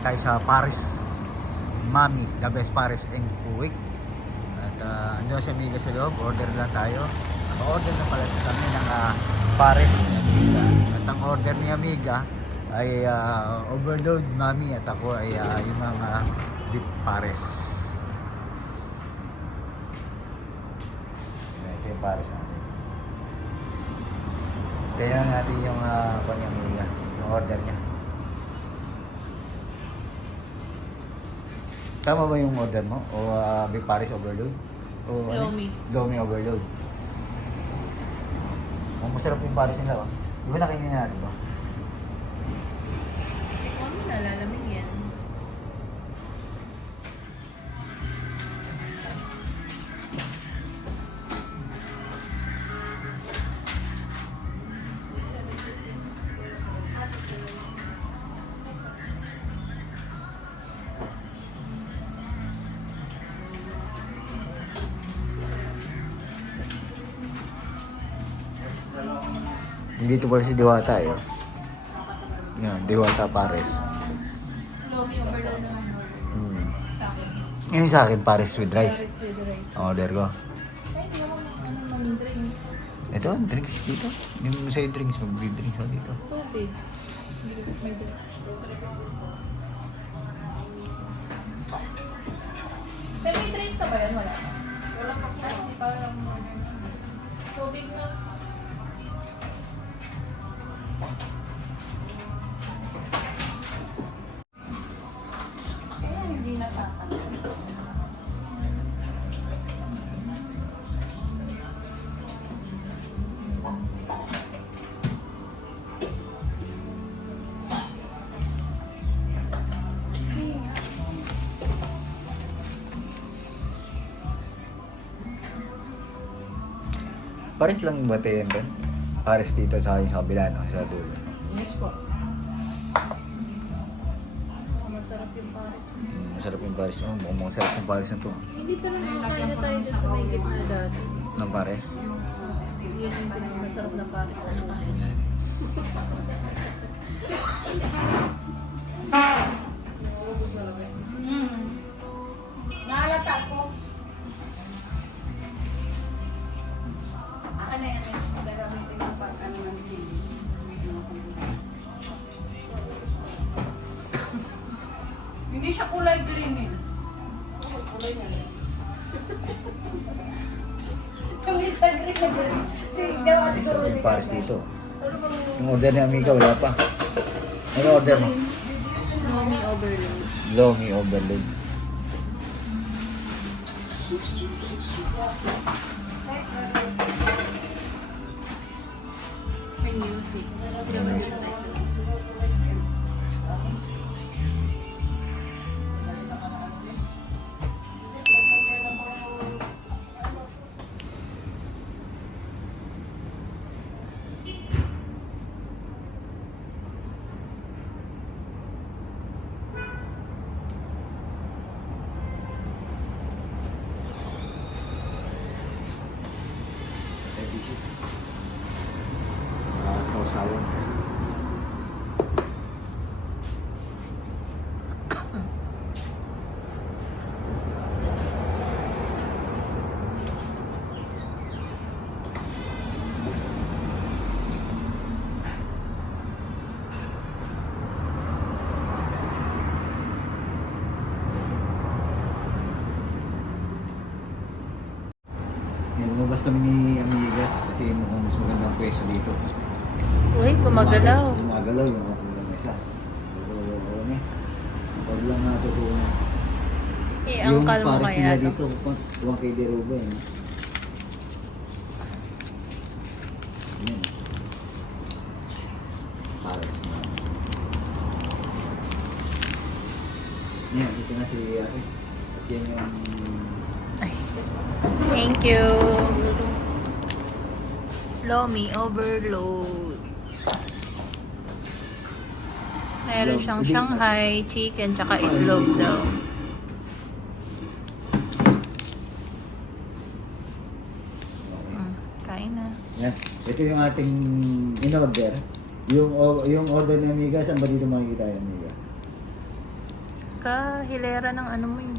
Ngayon tayo sa Paris Mami, the best Paris in Kuwait. At andun si Amiga sa loob, order lang tayo. Order na pala kami ng Paris ni Amiga. At ang order ni Amiga ay overload Mami at ako ay yung mga beef Paris. Ito yung Paris natin. Tingnan natin yung kanyang Amiga, yung order niya. Tama ba yung order mo? O beef Paris overload? O Lomi. Lomi overload. Ang masarap yung Paris nila, oh. Di ba nakainin natin to? Ikaw mo nalalamig yan. Dito pala si Diwata, eh. Yan, Diwata Paris. Lomi overload na lang. Sa akin. Ngayon sa akin, Paris with rice. Carrots with rice. Order ko. Ay, hindi ako ng drinks. Ito, drinks dito. Hindi mo sa'yo drinks, mag-drinks ako dito. Tubig. Hindi ko may drink. Pero may drinks na ba yan? Wala pa. Wala pa. Hindi pa lang order. Tubig na. Kaya hindi natatanggal. Paris lang ba tayo doon? Paris dito sa kabila, no? Sa dulo. Yes po. Masarap yung Paris. Masarap yung Paris. Oh, mukhang masarap yung Paris na to. Hindi talaga makain na tayo sa may gitna dati. Ng Paris? Yan yung pinakamasarap na Paris na nakain. Nahalata ko. Ano yan eh? Gagamitin ng pag-ano ng chili. Hindi siya kulay green eh. Kulay na rin. Yung isa green na green. Daw siguro Masarap yung Paris dito. Ano bang Yung order ni Amiga, wala pa. Ano order mo? Lomi overload? Lomi overload. May music. May music. Sausawan. Lumabas kami ni Amiga kasi mukhang mas magandang pwesto dito. Uy, gumagalaw. Gumagalaw yung ako ng mesa. Pag lang natutunan. Eh, ang kalmo Paris kaya nila to. dito, tuwang kay Deruba eh. Yan. Paris na. Yan, ito na si Ate. At yan yung... Thank you. Lomi overload. Meron siyang Shanghai chicken tsaka itlog daw. Kain na. Yan. Ito yung ating in-order. Yung order ni Amiga, saan ba dito makikita yan, Amiga? Kahilera ng ano mo yun.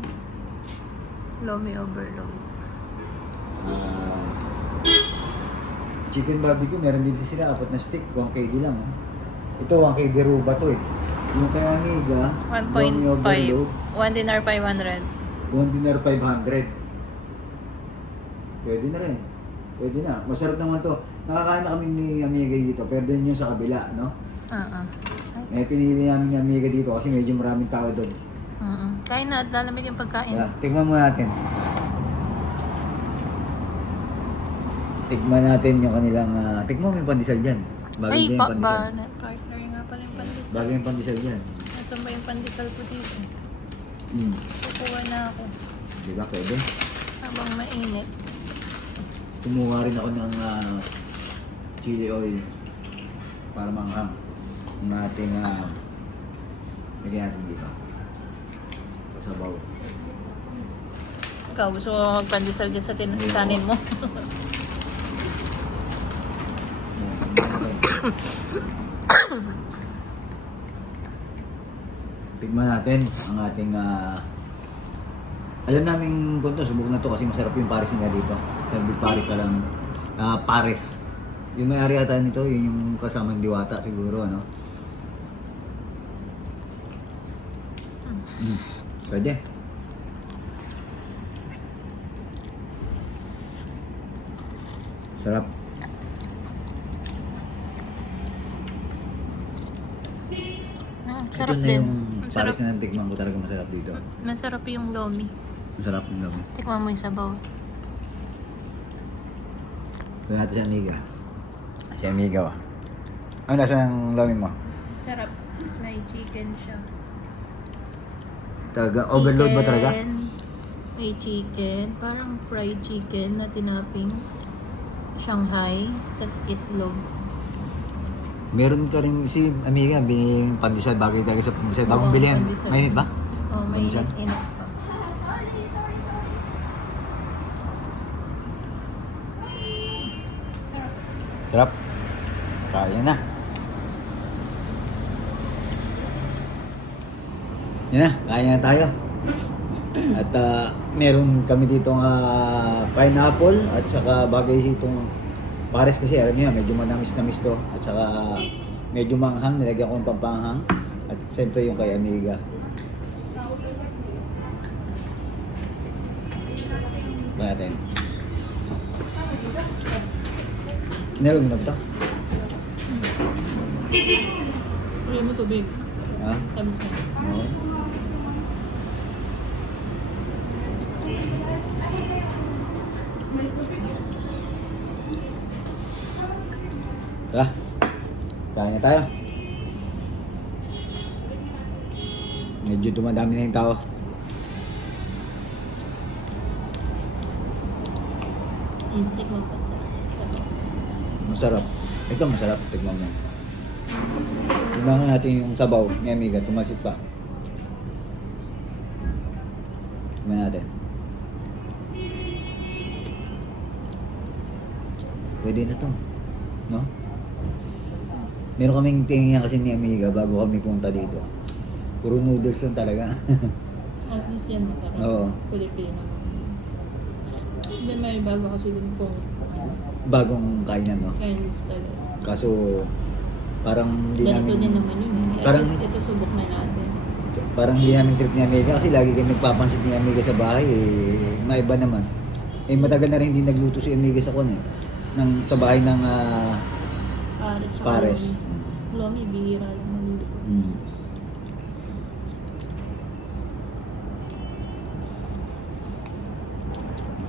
Lomi overload. Chicken barbecue, meron dito sila, 4 na stick, 1 KD lang. Oh. Ito, 1 KD ruba to eh. Yung kay Amiga, Lomi 1.5. overload, 1 dinar 500. 1 dinar 500. Pwede na rin. Pwede na. Masarap naman to. Nakakain na kami ni Amiga dito, pero doon yung sa kabila, no? Eh, pinili namin ni Amiga dito kasi medyo maraming tao doon. Kain na at lalamig yung pagkain. Tingnan mo natin. Tignan natin yung kanilang... tignan mo yung pandesal dyan. Bagay Ay, din yung pandesal. partner nga pala yung pandesal. Bagay yung pandesal dyan. Nasaan ba yung pandesal ko dito? Mm. Kukuha na ako. Di ba pwede? Habang mainit. Kumuha rin ako ng chili oil para manghang ng ating lagyan natin dito. Pasabaw. Ikaw, gusto mo magpandesal dyan sa kanin mo? Tignan natin ang ating alam namin kung to, subok na to kasi masarap yung Paris nila dito. Sabi Paris na lang. Paris. Yung may-ari ata nito, yun yung kasamang Diwata siguro, ano? Pwede. Sarap. Sarap Ito na din. yung Masarap. Paris na tikman ko talaga masarap dito. Masarap yung lomi. Masarap yung lami. Tikman mo yung sabaw. Kaya natin si Amiga. Si Amiga ba? Ano nasa ng lami mo? Sarap. Tapos may chicken siya. Talaga, overload ba talaga? Chicken. May chicken. Parang fried chicken na tinapings. Shanghai. Tapos itlog. Meron ka rin si Amiga, bining pandesal, bagay talaga sa pandesal. Bagong Oo, bilihan. pandesal. Mainit ba? Oh, may Pandesal? init pa. Sarap. Kaya na. Yan na, kaya na tayo. At meron kami dito pineapple at saka bagay itong Pares kasi alam niyo medyo manamis-namis to at saka medyo manghang, nilagyan ko ng pampanghang at siyempre yung kay Amiga. Ba natin. Nilagyan mo na ba ito? Ulo mo tubig. Ha? Tamis mo. Oo. Tara, kain na tayo. Medyo dumadami na yung tao. Tikman pa. Masarap. Ito masarap, tignan mo. Tignan natin yung sabaw ni Amiga, tumasit pa. Tignan natin. Pwede na to, no? Meron kaming tingin kasi ni Amiga bago kami punta dito. Puro noodles lang talaga. At least yan na parang Oo. Pilipino. Hindi may bago kasi dun kung Bagong kainan, no? Chinese talaga. Kaso parang hindi Ganito namin din naman yun eh. At Parang- least ito subok na natin. parang hindi namin trip ni Amiga kasi lagi kami nagpapansit ni Amiga sa bahay eh maiba naman. Eh matagal na rin hindi nagluto si Amiga sa kon eh. Sa bahay ng Pares. Pares. Lomi, bihira lang malito. Mm.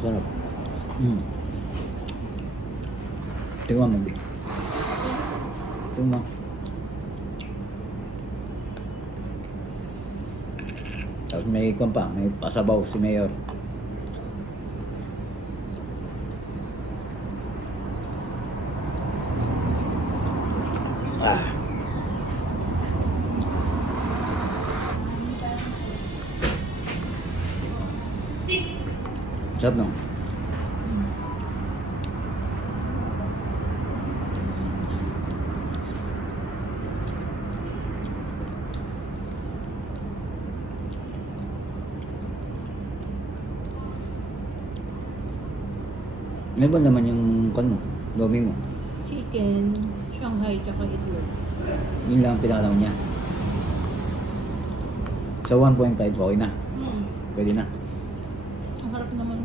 Sarap. Tingnan mo, Bi. Tingnan mo. Tapos may ikon pa, may pasabaw si Mayor. Ah. Sarap no? Ano ba naman yung kan mo? Lomi mo? Chicken, Shanghai, tsaka itlog. Yun lang ang pinakalaman niya. Sa 1.5 okay na. Pwede na. Ang harap naman.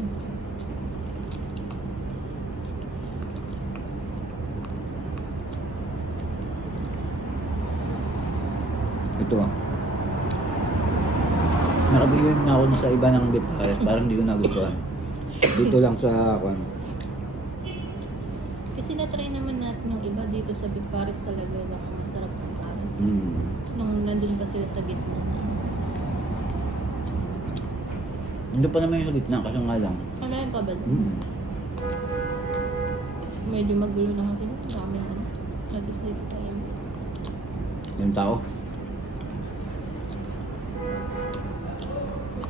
Ito ah. Nakabili na ako sa iba ng beef pares. Parang hindi ko nagustuhan. Dito lang sa kwan. Kasi na-try naman natin yung iba dito sa Big Paris talaga. Baka masarap ng Paris. Mm. Nung nandun pa sila sa gitna na. Hindi pa naman yung sa gitna, kaso nga lang. Kamayan pa ba doon? Mm. Medyo magulo na ako. Dami na. Nag-decide tayo. Yung tao.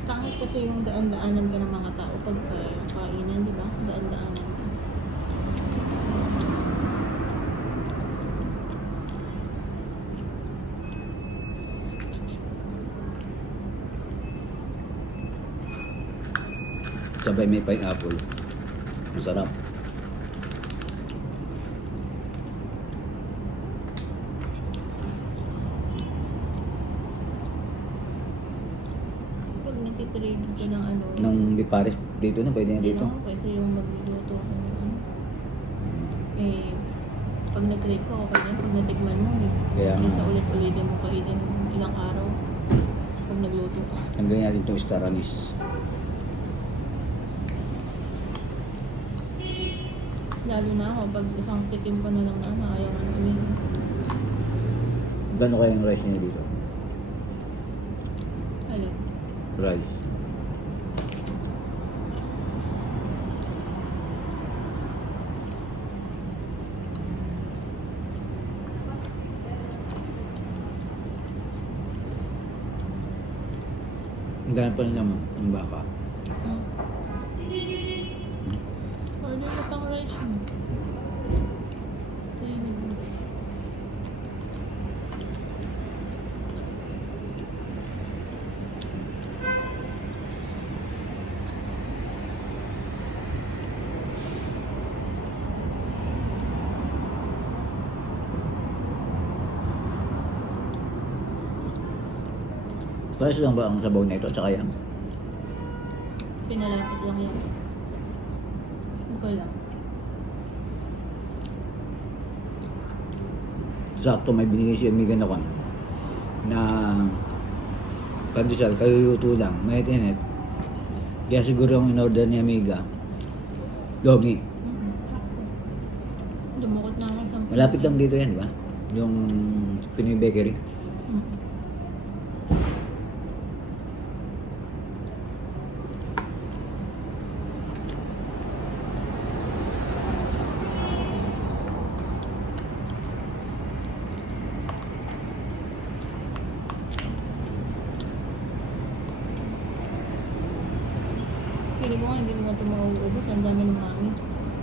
Kahit kasi yung daan-daanan ka ng mga tao pagka kainan, di ba? Daan-daanan ka. Sabay may pineapple. Masarap. Pag nagtitrade ka ng ano, Nung beef pares dito na, pwede na hindi dito. na kasi yung magluluto ka ng ano. Eh, pag nag-trade ka, okay na. Pag natikman mo, eh. Kaya nga. Sa ulit-ulitin mo pa rin ilang araw. Pag nagluto ka. Hanggang natin itong star anise. Lalo na ako, pag isang tikim pa na lang na, ayaw ka na uminom. Gano'n kaya yung rice niya dito? Alam. Rice. Ang dami pa rin naman ang baka. Hmm. Order ka pang rice mo. Ito yung nag-miss. Rice lang ba ang sabaw na ito at saka yan? Pinalapit lang yan. Hindi ko lang. Sakto may binigay si Amiga na kwan na pandesal, kaluluto lang, mainit-init. Kaya siguro ang in-order ni Amiga Lomi. Dumukot na ako sa... Malapit lang dito yan, di ba? Yung Pinoy Bakery. Pili ko nga, hindi mo ito mauubos. Ang dami ng mami.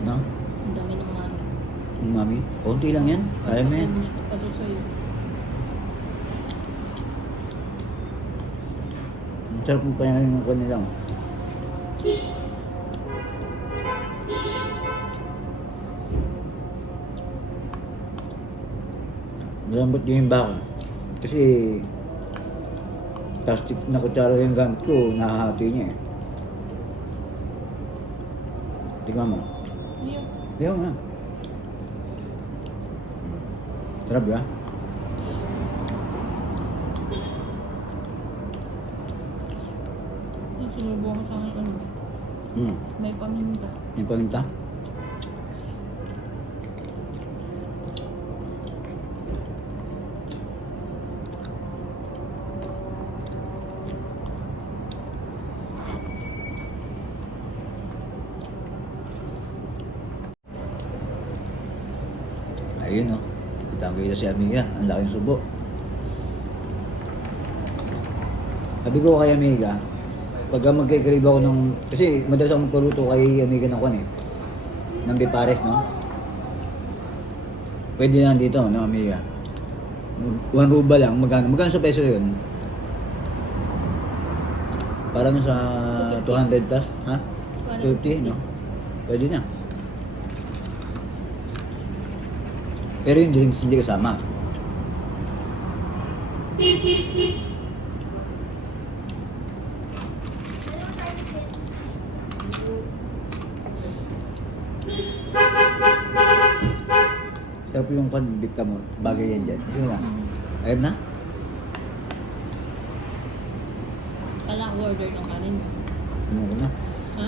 No? Ang dami ng mami. Yung mami, konti lang yan. Kaya mo yan. Ubus ko pa to sa'yo. Ang sarap mo pa yan yung kwan nilang. Malambot din yung baka. Kasi plastic na kutsara yung gamit ko, nahahati niya eh. Tingnan mo. Ayun. Ayaw nga. Sarap ba? Yung sinubo ko sa akin, ano, may paminta. Yung paminta? Ayun o. Kita ko kita si Amiga. Ang laking subo. Sabi ko kay Amiga, pagka magkikrib ako ng... Kasi madalas ako magpaluto kay Amiga ng kwan eh. Ng beef pares, no? Pwede na dito, no, Amiga? 1 ruba lang. Magkano? Magkano sa peso yun? Parang sa 200 plus, ha? 50, no? Pwede na. Pero yung drinks hindi kasama. Sarap yung panbikta mo. Bagay yan dyan. Sige na. Ayun na? Kailangan order ng kanin. Ano ko na? Ha?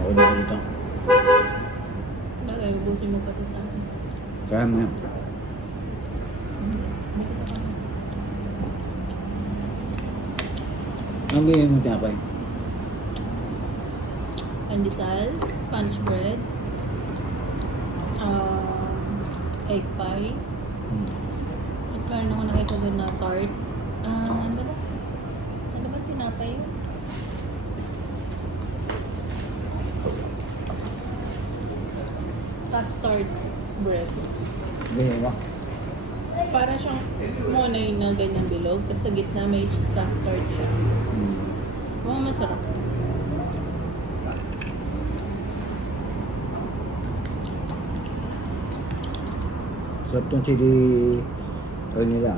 Ako na ako dito. Bagay, ubusin mo pa ito sa akin. Kaya mo yan. Hindi kita pa. Ano ba yung tinapay? Pandesal, sponge bread, egg pie, at meron ako nakita doon na tart. Ano ba? Ano ba tinapay yun? Custard bread. Ganyan ba? Para siyang monay na ganyang bilog, tapos sa gitna may custard siya. Mukhang masarap. Sarap tong chili oil nila.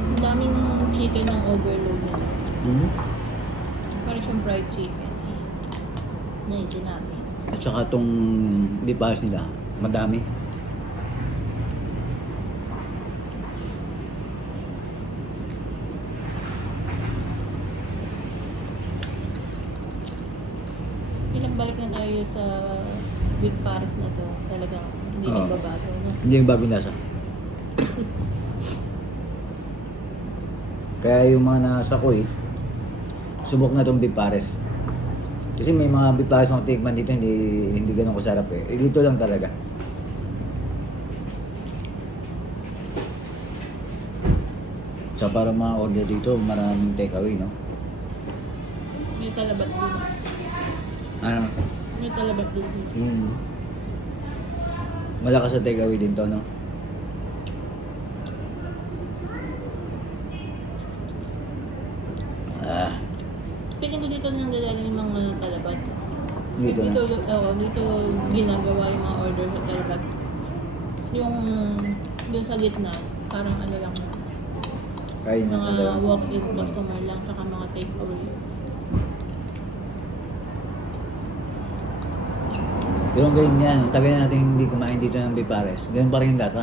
Ang daming chicken ng overload nila. Mm-hmm. Parang siyang fried chicken. Naiti natin. At saka tong bipas nila, madami. Ilang balik na tayo sa Big Paris na to. Talagang hindi Oo. nagbabago. No? Hindi yung bagong lasa. Kaya yung mga nasa Kuwait, subok na tong bipares. Kasi may mga bipares na tikman dito, hindi ganun kasarap eh. Dito lang talaga. So para mga order dito, maraming takeaway, no? May talabat din. Ano? May talabat din. Malakas sa takeaway din to, no? Ah, Feeling ko dito nang gagaling yung mga talabat. dito na. Dito ginagawa yung mga order sa talabat. Yung sa gitna, parang ano lang, Kain na mga talaga. walk-in customer lang, saka mga take-away. Pero ang galing yan, tagal na natin hindi kumain dito ng bipares. Ganun pa rin yung lasa.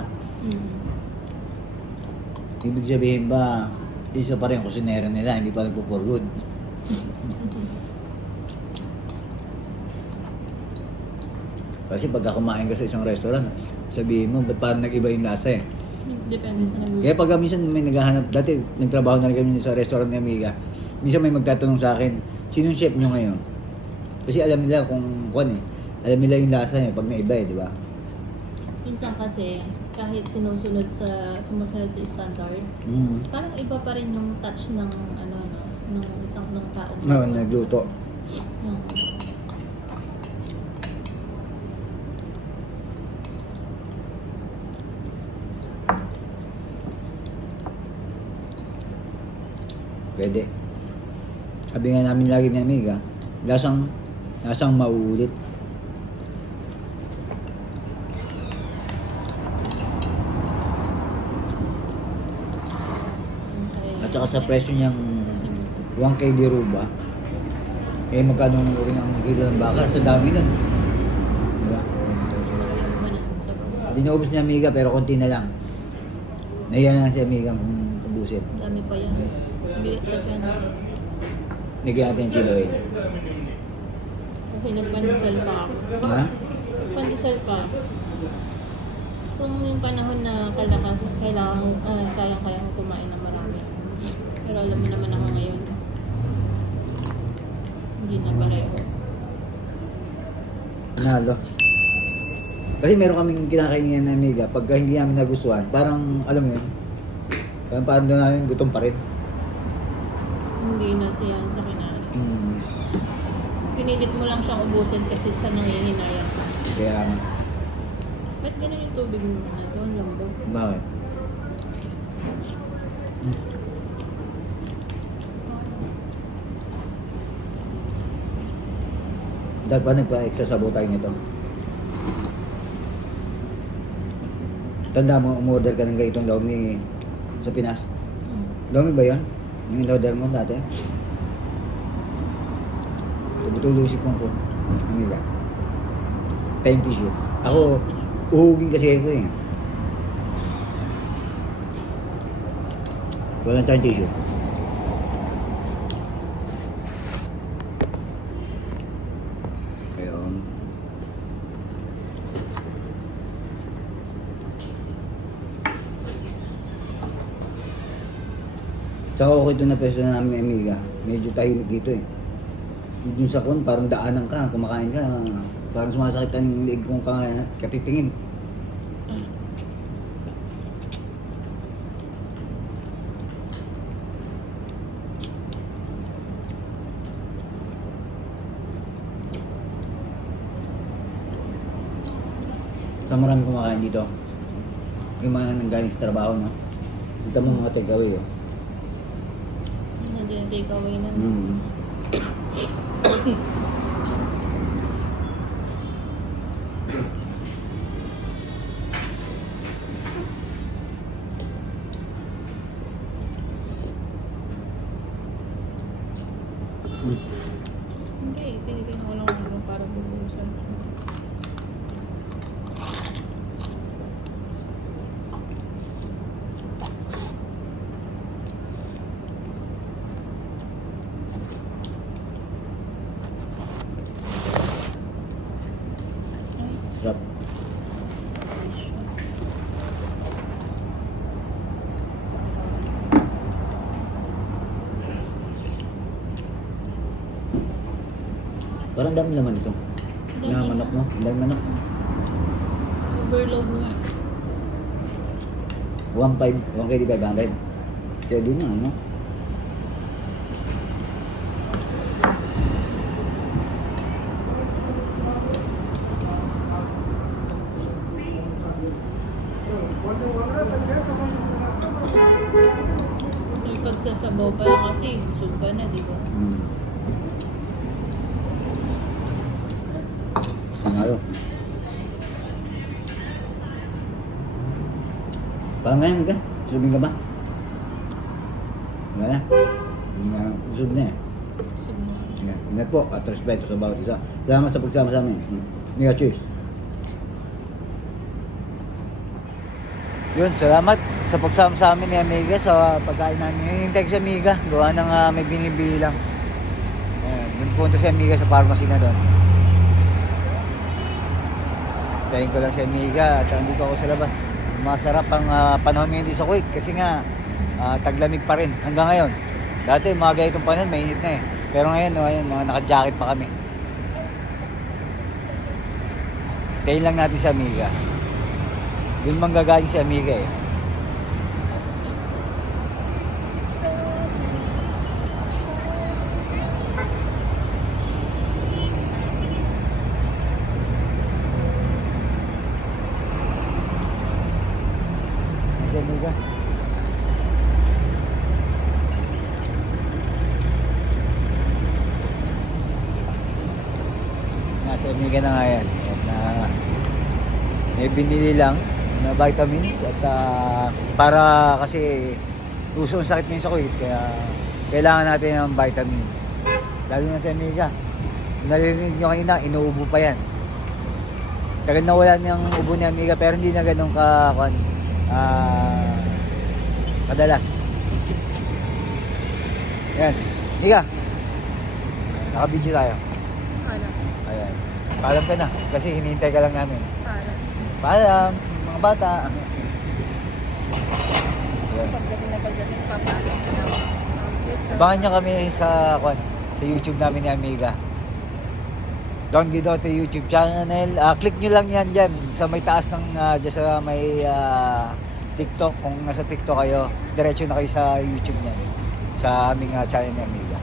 Ibig sabihin ba, isa pa rin kusinero nila, hindi pa nagpo-for good. Kasi pagka kumain ka sa isang restaurant, sabihin mo, ba't parang nag-iba yung lasa eh. Depende sa Kaya pag minsan may naghahanap, dati nagtrabaho na rin kami sa restaurant ni Amiga, minsan may magtatanong sa akin, sinong chef nyo ngayon? Kasi alam nila kung kuwan eh, alam nila yung lasa eh, pag naiba eh, di ba? Minsan kasi, kahit sumusunod sa standard, parang iba pa rin yung touch ng ano no, ng isang ng taong Oo, nagluto. Hmm. Pwede. Sabi nga namin lagi ni Amiga, lasang mauulit. At saka sa presyo niyang 1K diruba, eh magkano rin ang kilo ng baka? Sa dami nun. Diba? Hindi naubos niya Amiga pero konti na lang. Nahiya na si Amiga kung ubusin. Dami pa yan. Bigat pa yan. Nagyan natin yung chili oil. Okay, nagpandesal pa ako. Ha? Pandesal pa. Kung yung panahon na kayang-kaya ko kumain ng marami. Pero alam mo naman ako ngayon, hindi na pareho. Nalo. Kasi meron kaming kinakainin na Amiga, pagka hindi namin nagustuhan, parang, alam mo yun, parang doon namin gutom pa rin. Hindi na siya sa kinain. Pinilit mo lang siyang ubusin kasi sa nangihinayang ka. Kaya, Ba't ganun yung tubig mo na ito? Ang lambot. bakit? Dahil pa nagpa-extra sa tayo nito. Tanda mo, umorder ka ng ganitong Lomi sa Pinas. Lomi ba yun? Yung in-order mo dati? Tutulusik mo po. Amiga. Pen tissue. Ako, uhugin kasi ito eh. Walang tayong tissue. Ayun. Tsaka okay ito na pwesto na namin ng Amiga. Medyo tahimik dito eh. Yung sa kon, parang daanan ka, kumakain ka, parang sumasakit ang liig kong katitingin. Saan marami kumakain dito? Yung mga nanggaling sa trabaho, no? Dito mo mga takeaway, oh. Nandiyan yung takeaway na. Hindi, tinitingnan ko lang ano para bulusan. Sarap. Parang dami naman ito. Na manok mo, ang dami manok. Overload nga. 1.5, 1,500. Kaya doon na, ano? Yung pagsasabaw pa lang kasi, busog ka na, di ba? Panalo. Parang ngayon ka? Busugin ka ba? Wala na? Busog na eh. Busog na. Yeah. Ingat po at respeto sa bawat isa. Salamat sa pagsama sa amin. Mega cheers. Yun, salamat sa pagsama sa amin ni Amiga sa pagkain namin. Hintay ko si Amiga, gawa ng may binibilang. Ayan, punta si Amiga sa pharmacy na doon. Hintayin ko lang si Amiga at andito ako sa labas. Masarap ang panahon ngayon dito sa Kuwait kasi nga taglamig pa rin hanggang ngayon. Dati mga ganitong panahon mainit na eh. Pero ngayon, mga naka-jacket pa kami. Hintayin lang natin si Amiga. Yun manggagaling si Amiga eh. Si Amiga. Nasa Amiga na nga yan. At may binili lang na vitamins at para kasi uso ang sakit ngayon sa Kuwait kaya kailangan natin ng vitamins lalo na sa Amiga. Narinig nyo kanina, inuubo pa yan. Tagal na wala niyang ubo ni Amiga pero hindi na ganun kadalas. Yan, Amiga, nakabidyo tayo. Ano? Ayan, paalam ka na kasi hinihintay ka lang namin. Para. Paalam, mga bata. Ayan. Pagdating papaalam ka na. Abangan nyo kami sa YouTube namin ni Amiga. Don Guidote YouTube channel. Click nyo lang yan dyan sa may taas ng dyan sa may TikTok. Kung nasa TikTok kayo, diretso na kayo sa YouTube niyan. Sa aming channel ni Amiga.